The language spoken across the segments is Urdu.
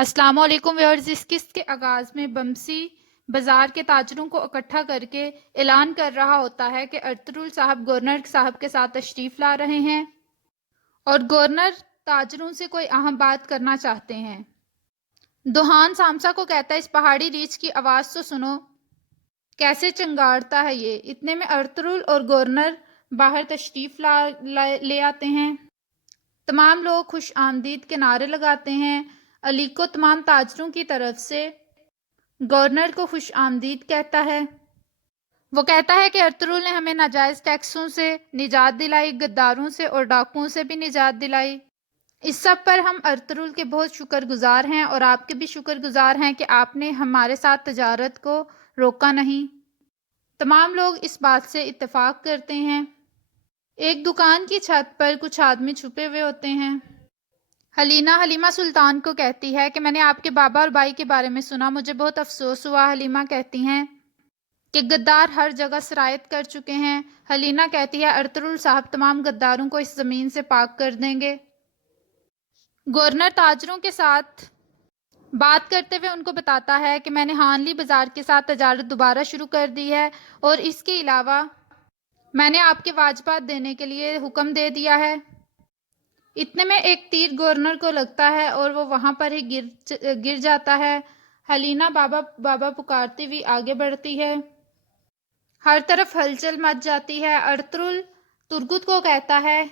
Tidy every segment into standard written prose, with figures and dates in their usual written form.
السلام علیکم ویورز، اس قسط کے آغاز میں بمسی بازار کے تاجروں کو اکٹھا کر کے اعلان کر رہا ہوتا ہے کہ ارطغرل صاحب گورنر صاحب کے ساتھ تشریف لا رہے ہیں اور گورنر تاجروں سے کوئی اہم بات کرنا چاہتے ہیں۔ دوحان سامسا کو کہتا ہے اس پہاڑی ریچھ کی آواز تو سنو، کیسے چنگاڑتا ہے یہ۔ اتنے میں ارطغرل اور گورنر باہر تشریف لے آتے ہیں۔ تمام لوگ خوش آمدید کے نعرے لگاتے ہیں۔ علی کو تمام تاجروں کی طرف سے گورنر کو خوش آمدید کہتا ہے۔ وہ کہتا ہے کہ ارطغرل نے ہمیں ناجائز ٹیکسوں سے نجات دلائی، غداروں سے اور ڈاکوؤں سے بھی نجات دلائی۔ اس سب پر ہم ارطغرل کے بہت شکر گزار ہیں اور آپ کے بھی شکر گزار ہیں کہ آپ نے ہمارے ساتھ تجارت کو روکا نہیں۔ تمام لوگ اس بات سے اتفاق کرتے ہیں۔ ایک دکان کی چھت پر کچھ آدمی چھپے ہوئے ہوتے ہیں۔ حلیمہ سلطان کو کہتی ہے کہ میں نے آپ کے بابا اور بھائی کے بارے میں سنا، مجھے بہت افسوس ہوا۔ حلیمہ کہتی ہیں کہ غدار ہر جگہ سرایت کر چکے ہیں۔ حلیمہ کہتی ہے ارطغرل صاحب تمام غداروں کو اس زمین سے پاک کر دیں گے۔ گورنر تاجروں کے ساتھ بات کرتے ہوئے ان کو بتاتا ہے کہ میں نے ہانلی بازار کے ساتھ تجارت دوبارہ شروع کر دی ہے اور اس کے علاوہ میں نے آپ کے واجبات دینے کے لیے حکم دے دیا ہے۔ اتنے میں ایک تیر گورنر کو لگتا ہے اور وہ وہاں پر ہی گر جاتا ہے۔ حلیمہ بابا بابا پکارتی ہوئی آگے بڑھتی ہے۔ ہر طرف ہلچل مچ جاتی ہے۔ ارطغرل ترگت کو کہتا ہے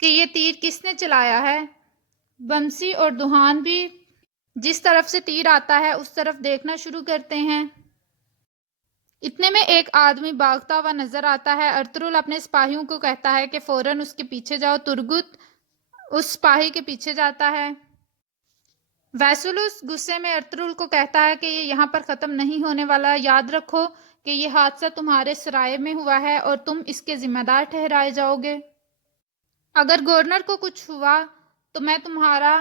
کہ یہ تیر کس نے چلایا ہے۔ بمسی اور دوحان بھی جس طرف سے تیر آتا ہے اس طرف دیکھنا شروع کرتے ہیں۔ اتنے میں ایک آدمی بھاگتا ہوا نظر آتا ہے۔ ارطغرل اپنے سپاہیوں کو کہتا ہے کہ فوراً اس کے پیچھے جاؤ۔ ترگت اس سپاہی کے پیچھے جاتا ہے۔ ویسلوس غصے میں ارطغرل کو کہتا ہے کہ یہ یہاں پر ختم نہیں ہونے والا، یاد رکھو کہ یہ حادثہ تمہارے سرائے میں ہوا ہے اور تم اس کے ذمہ دار ٹھہرائے جاؤ گے۔ اگر گورنر کو کچھ ہوا تو میں تمہارا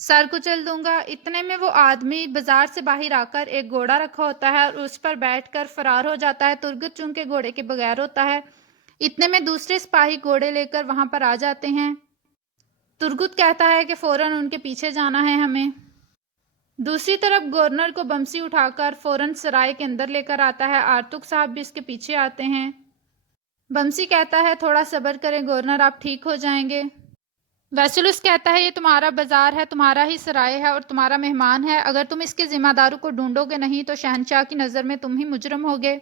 سر کچل دوں گا۔ اتنے میں وہ آدمی بازار سے باہر آ کر ایک گھوڑا رکھا ہوتا ہے اور اس پر بیٹھ کر فرار ہو جاتا ہے۔ ترگت چونکہ گھوڑے کے بغیر ہوتا ہے، اتنے میں دوسرے سپاہی گھوڑے لے کر وہاں پر آ جاتے ہیں۔ ترگت کہتا ہے کہ فوراً ان کے پیچھے جانا ہے ہمیں۔ دوسری طرف گورنر کو بمسی اٹھا کر فوراً سرائے کے اندر لے کر آتا ہے۔ آرتک صاحب بھی اس کے پیچھے آتے ہیں۔ بمسی کہتا ہے تھوڑا صبر کریں گورنر، آپ ٹھیک ہو جائیں گے۔ ویسلوس کہتا ہے یہ تمہارا بازار ہے، تمہارا ہی سرائے ہے اور تمہارا مہمان ہے، اگر تم اس کے ذمہ داروں کو ڈھونڈو گے نہیں تو شہنشاہ کی نظر میں تم ہی مجرم ہوگے۔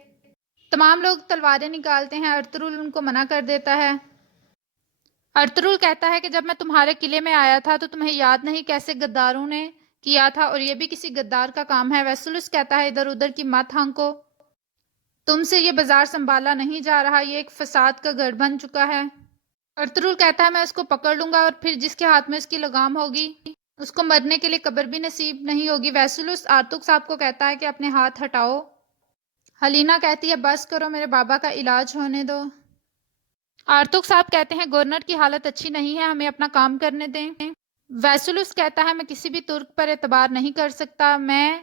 تمام لوگ تلواریں نکالتے ہیں۔ ارطغرل ان کو منع کر دیتا ہے۔ ارطغرل کہتا ہے کہ جب میں تمہارے قلعے میں آیا تھا تو تمہیں یاد نہیں کیسے غداروں نے کیا تھا، اور یہ بھی کسی غدار کا کام ہے۔ ویسلوس کہتا ہے ادھر ادھر کی مت ہانکو، تم سے یہ بازار سنبھالا نہیں جا رہا، یہ ایک فساد کا گڑھ بن چکا ہے۔ ارطغرل کہتا ہے میں اس کو پکڑ لوں گا اور پھر جس کے ہاتھ میں اس کی لگام ہوگی اس کو مرنے کے لیے قبر بھی نصیب نہیں ہوگی۔ ویسلوس آرتک صاحب کو کہتا ہے کہ اپنے ہاتھ ہٹاؤ۔ حلیمہ کہتی ہے بس کرو، میرے بابا کا علاج ہونے دو۔ آرتک صاحب کہتے ہیں گورنر کی حالت اچھی نہیں ہے، ہمیں اپنا کام کرنے دیں۔ ویسلوس کہتا ہے میں کسی بھی ترک پر اعتبار نہیں کر سکتا، میں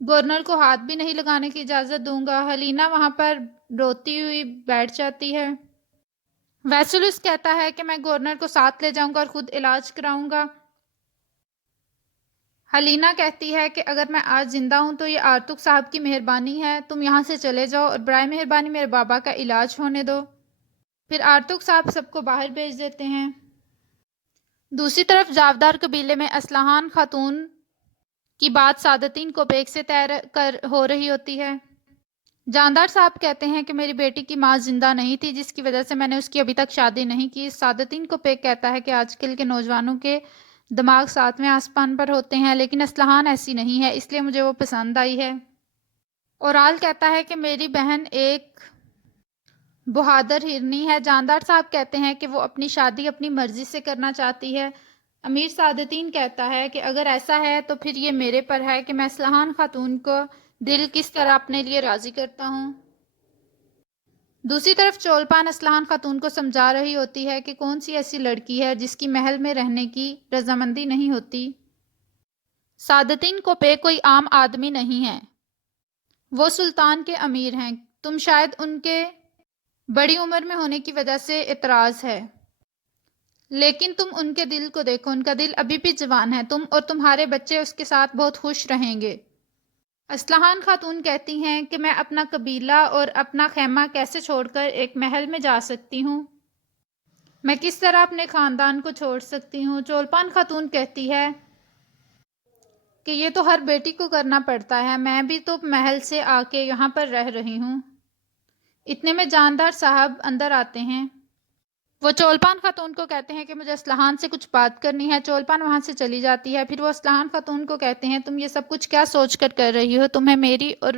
گورنر کو ہاتھ بھی نہیں لگانے کی اجازت دوں گا۔ حلیمہ وہاں پر روتی ہوئی بیٹھ جاتی ہے۔ ویسلوس کہتا ہے کہ میں گورنر کو ساتھ لے جاؤں گا اور خود علاج کراؤں گا۔ حلیمہ کہتی ہے کہ اگر میں آج زندہ ہوں تو یہ آرتک صاحب کی مہربانی ہے، تم یہاں سے چلے جاؤ اور برائے مہربانی میرے بابا کا علاج ہونے دو۔ پھر آرتک صاحب سب کو باہر بھیج دیتے ہیں۔ دوسری طرف جاودار قبیلے میں اسلحان خاتون کی بات سعادتین کوپیک سے طے ہو رہی ہوتی ہے۔ جاندار صاحب کہتے ہیں کہ میری بیٹی کی ماں زندہ نہیں تھی جس کی وجہ سے میں نے اس کی ابھی تک شادی نہیں کی۔ سعادتین کوپیک کہتا ہے کہ آج کل کے نوجوانوں کے دماغ ساتویں آسمان پر ہوتے ہیں، لیکن اسلحان ایسی نہیں ہے، اس لیے مجھے وہ پسند آئی ہے۔ اورال کہتا ہے کہ میری بہن ایک بہادر ہرنی ہے۔ جاندار صاحب کہتے ہیں کہ وہ اپنی شادی اپنی مرضی سے کرنا چاہتی ہے۔ امیر سعادتین کہتا ہے کہ اگر ایسا ہے تو پھر یہ میرے پر ہے کہ میں اسلحان خاتون کو دل کس طرح اپنے لیے راضی کرتا ہوں۔ دوسری طرف چولپان اسلحان خاتون کو سمجھا رہی ہوتی ہے کہ کون سی ایسی لڑکی ہے جس کی محل میں رہنے کی رضامندی نہیں ہوتی۔ سعادتین کوپیک کوئی عام آدمی نہیں ہے، وہ سلطان کے امیر ہیں، تم شاید ان کے بڑی عمر میں ہونے کی وجہ سے اعتراض ہے۔ لیکن تم ان کے دل کو دیکھو، ان کا دل ابھی بھی جوان ہے، تم اور تمہارے بچے اس کے ساتھ بہت خوش رہیں گے۔ اصلاحان خاتون کہتی ہیں کہ میں اپنا قبیلہ اور اپنا خیمہ کیسے چھوڑ کر ایک محل میں جا سکتی ہوں؟ میں کس طرح اپنے خاندان کو چھوڑ سکتی ہوں؟ چولپان خاتون کہتی ہے کہ یہ تو ہر بیٹی کو کرنا پڑتا ہے، میں بھی تو محل سے آ کے یہاں پر رہ رہی ہوں۔ اتنے میں جاندار صاحب اندر آتے ہیں۔ وہ چولپان خاتون کو کہتے ہیں کہ مجھے اصلاحان سے کچھ بات کرنی ہے۔ چولپان وہاں سے چلی جاتی ہے۔ پھر وہ اصلاحان خاتون کو کہتے ہیں تم یہ سب کچھ کیا سوچ کر رہی ہو؟ تمہیں میری اور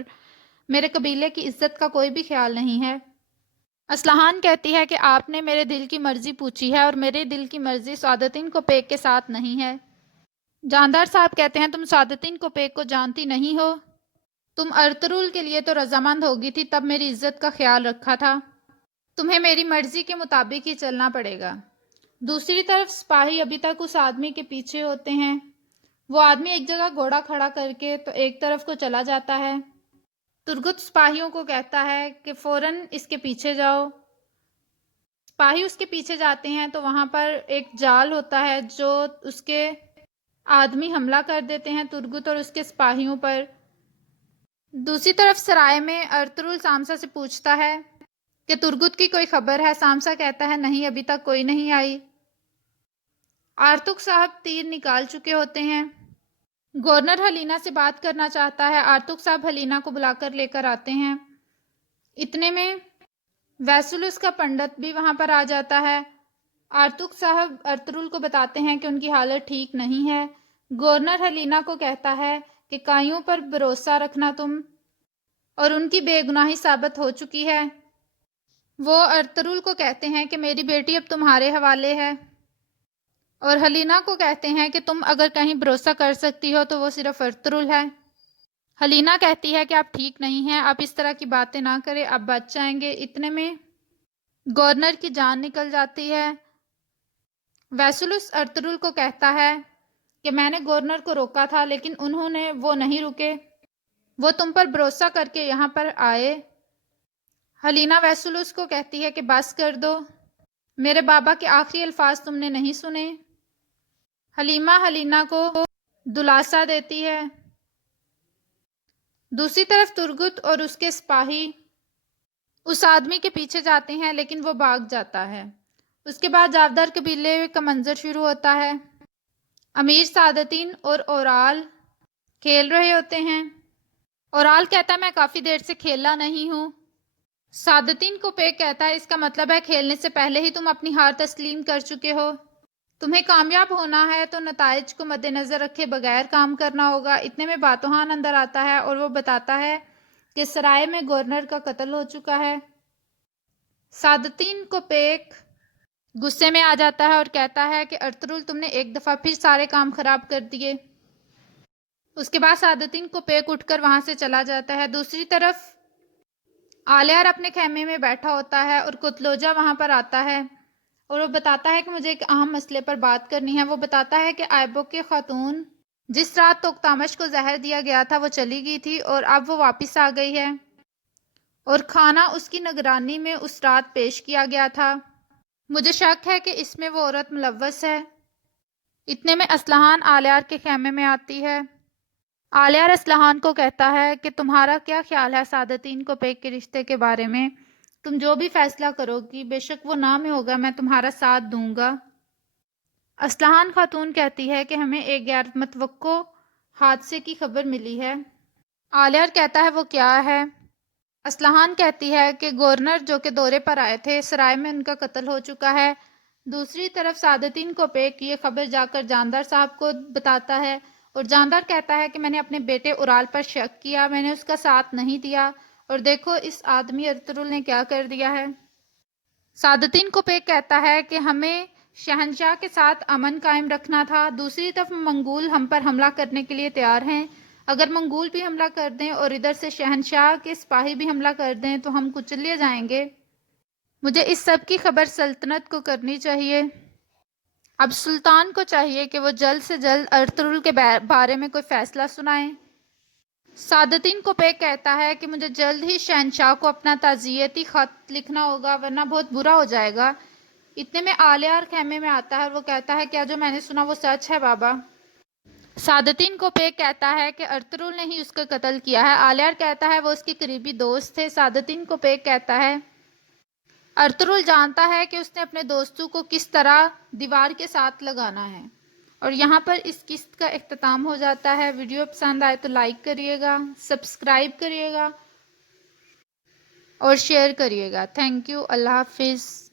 میرے قبیلے کی عزت کا کوئی بھی خیال نہیں ہے۔ اصلاحان کہتی ہے کہ آپ نے میرے دل کی مرضی پوچھی ہے اور میرے دل کی مرضی سعادتین کوپیک کے ساتھ نہیں ہے۔ جاندار صاحب کہتے ہیں تم سعادتین کوپیک کو جانتی نہیں ہو؟ تم ارطغرل کے لیے تو رضامند ہوگی تھی، تب میری عزت کا خیال رکھا تھا۔ تمہیں میری مرضی کے مطابق ہی چلنا پڑے گا۔ دوسری طرف سپاہی ابھی تک اس آدمی کے پیچھے ہوتے ہیں۔ وہ آدمی ایک جگہ گھوڑا کھڑا کر کے تو ایک طرف کو چلا جاتا ہے۔ ترگت سپاہیوں کو کہتا ہے کہ فوراً اس کے پیچھے جاؤ۔ سپاہی اس کے پیچھے جاتے ہیں تو وہاں پر ایک جال ہوتا ہے جو اس کے آدمی حملہ کر دیتے ہیں ترگت اور اس کے سپاہیوں پر۔ دوسری طرف سرائے میں ارطغرل سامسا سے پوچھتا ہے کہ ترگت کی کوئی خبر ہے؟ سامسا کہتا ہے نہیں، ابھی تک کوئی نہیں آئی۔ آرتک صاحب تیر نکال چکے ہوتے ہیں۔ گورنر ہلینا سے بات کرنا چاہتا ہے۔ آرتک صاحب ہلینا کو بلا کر لے کر آتے ہیں۔ اتنے میں ویسولس کا پنڈت بھی وہاں پر آ جاتا ہے۔ آرتک صاحب ارطغرل کو بتاتے ہیں کہ ان کی حالت ٹھیک نہیں ہے۔ گورنر ہلینا کو کہتا ہے کہ کائیوں پر بھروسہ رکھنا تم، اور ان کی بے گناہی ثابت ہو چکی ہے۔ وہ ارطغرل کو کہتے ہیں کہ میری بیٹی اب تمہارے حوالے ہے، اور ہلینا کو کہتے ہیں کہ تم اگر کہیں بھروسہ کر سکتی ہو تو وہ صرف ارطغرل ہے۔ ہلینا کہتی ہے کہ آپ ٹھیک نہیں ہیں، آپ اس طرح کی باتیں نہ کریں، آپ بچ جائیں گے۔ اتنے میں گورنر کی جان نکل جاتی ہے۔ ویسولس ارطغرل کو کہتا ہے کہ میں نے گورنر کو روکا تھا لیکن وہ نہیں رکے، وہ تم پر بھروسہ کر کے یہاں پر آئے۔ ہلینا ویسولس کو کہتی ہے کہ بس کر دو، میرے بابا کے آخری الفاظ تم نے نہیں سنے۔ حلیمہ ہلینا کو دلاسا دیتی ہے۔ دوسری طرف ترگت اور اس کے سپاہی اس آدمی کے پیچھے جاتے ہیں لیکن وہ بھاگ جاتا ہے۔ اس کے بعد جاودار قبیلے کا منظر شروع ہوتا ہے۔ امیر سعادتین اور اورال کھیل رہے ہوتے ہیں۔ اورال کہتا ہے میں کافی دیر سے کھیلا نہیں ہوں۔ سعادتین کوپیک کہتا ہے اس کا مطلب ہے کھیلنے سے پہلے ہی تم اپنی ہار تسلیم کر چکے ہو۔ تمہیں کامیاب ہونا ہے تو نتائج کو مد نظر رکھے بغیر کام کرنا ہوگا۔ اتنے میں باتوہان اندر آتا ہے اور وہ بتاتا ہے کہ سرائے میں گورنر کا قتل ہو چکا ہے۔ سعادتین کوپیک غصے میں آ جاتا ہے اور کہتا ہے کہ ارطغرل تم نے ایک دفعہ پھر سارے کام خراب کر دیے۔ اس کے بعد سعادتین کوپیک اٹھ کر وہاں سے چلا جاتا ہے۔ دوسری طرف آلیار اپنے خیمے میں بیٹھا ہوتا ہے اور کتلوجا وہاں پر آتا ہے اور وہ بتاتا ہے کہ مجھے ایک اہم مسئلے پر بات کرنی ہے۔ وہ بتاتا ہے کہ آئبک کے خاتون جس رات توختامش کو زہر دیا گیا تھا وہ چلی گئی تھی اور اب وہ واپس آ گئی ہے، اور کھانا اس کی نگرانی میں اس رات پیش کیا گیا تھا۔ مجھے شک ہے کہ اس میں وہ عورت ملوث ہے۔ اتنے میں اصلاحان آلیار کے خیمے میں آتی ہے۔ آلیار اصلاحان کو کہتا ہے کہ تمہارا کیا خیال ہے سعادتین کوپیک کے رشتے کے بارے میں؟ تم جو بھی فیصلہ کرو گی بے شک وہ نام میں ہوگا، میں تمہارا ساتھ دوں گا۔ اصلاحان خاتون کہتی ہے کہ ہمیں ایک غیر متوقع حادثے کی خبر ملی ہے۔ آلیار کہتا ہے وہ کیا ہے؟ اصلاحان کہتی ہے کہ گورنر جو کہ دورے پر آئے تھے سرائے میں ان کا قتل ہو چکا ہے۔ دوسری طرف سعادتین کوپیک یہ خبر جا کر جاندار صاحب کو بتاتا ہے اور جاندار کہتا ہے کہ میں نے اپنے بیٹے اورال پر شک کیا، میں نے اس کا ساتھ نہیں دیا، اور دیکھو اس آدمی ارطغرل نے کیا کر دیا ہے۔ سعادتین کوپیک کہتا ہے کہ ہمیں شہنشاہ کے ساتھ امن قائم رکھنا تھا، دوسری طرف منگول ہم پر حملہ کرنے کے لیے تیار ہیں، اگر منگول بھی حملہ کر دیں اور ادھر سے شہنشاہ کے سپاہی بھی حملہ کر دیں تو ہم کچل لیے جائیں گے۔ مجھے اس سب کی خبر سلطنت کو کرنی چاہیے۔ اب سلطان کو چاہیے کہ وہ جلد سے جلد ارطغرل کے بارے میں کوئی فیصلہ سنائیں۔ سعادتین کوپیک کہتا ہے کہ مجھے جلد ہی شہنشاہ کو اپنا تعزیتی خط لکھنا ہوگا ورنہ بہت برا ہو جائے گا۔ اتنے میں آلیار خیمے میں آتا ہے اور وہ کہتا ہے کیا جو میں نے سنا وہ سچ ہے بابا؟ سعادتین کو پیک کہتا ہے کہ ارطغرل نے ہی اس کا قتل کیا ہے۔ آلیار کہتا ہے وہ اس کے قریبی دوست تھے۔ سعادتین کو پیک کہتا ہے ارطغرل جانتا ہے کہ اس نے اپنے دوستوں کو کس طرح دیوار کے ساتھ لگانا ہے۔ اور یہاں پر اس قسط کا اختتام ہو جاتا ہے۔ ویڈیو پسند آئے تو لائک کریے گا، سبسکرائب کریے گا اور شیئر کریے گا۔ تھینک یو، اللہ حافظ۔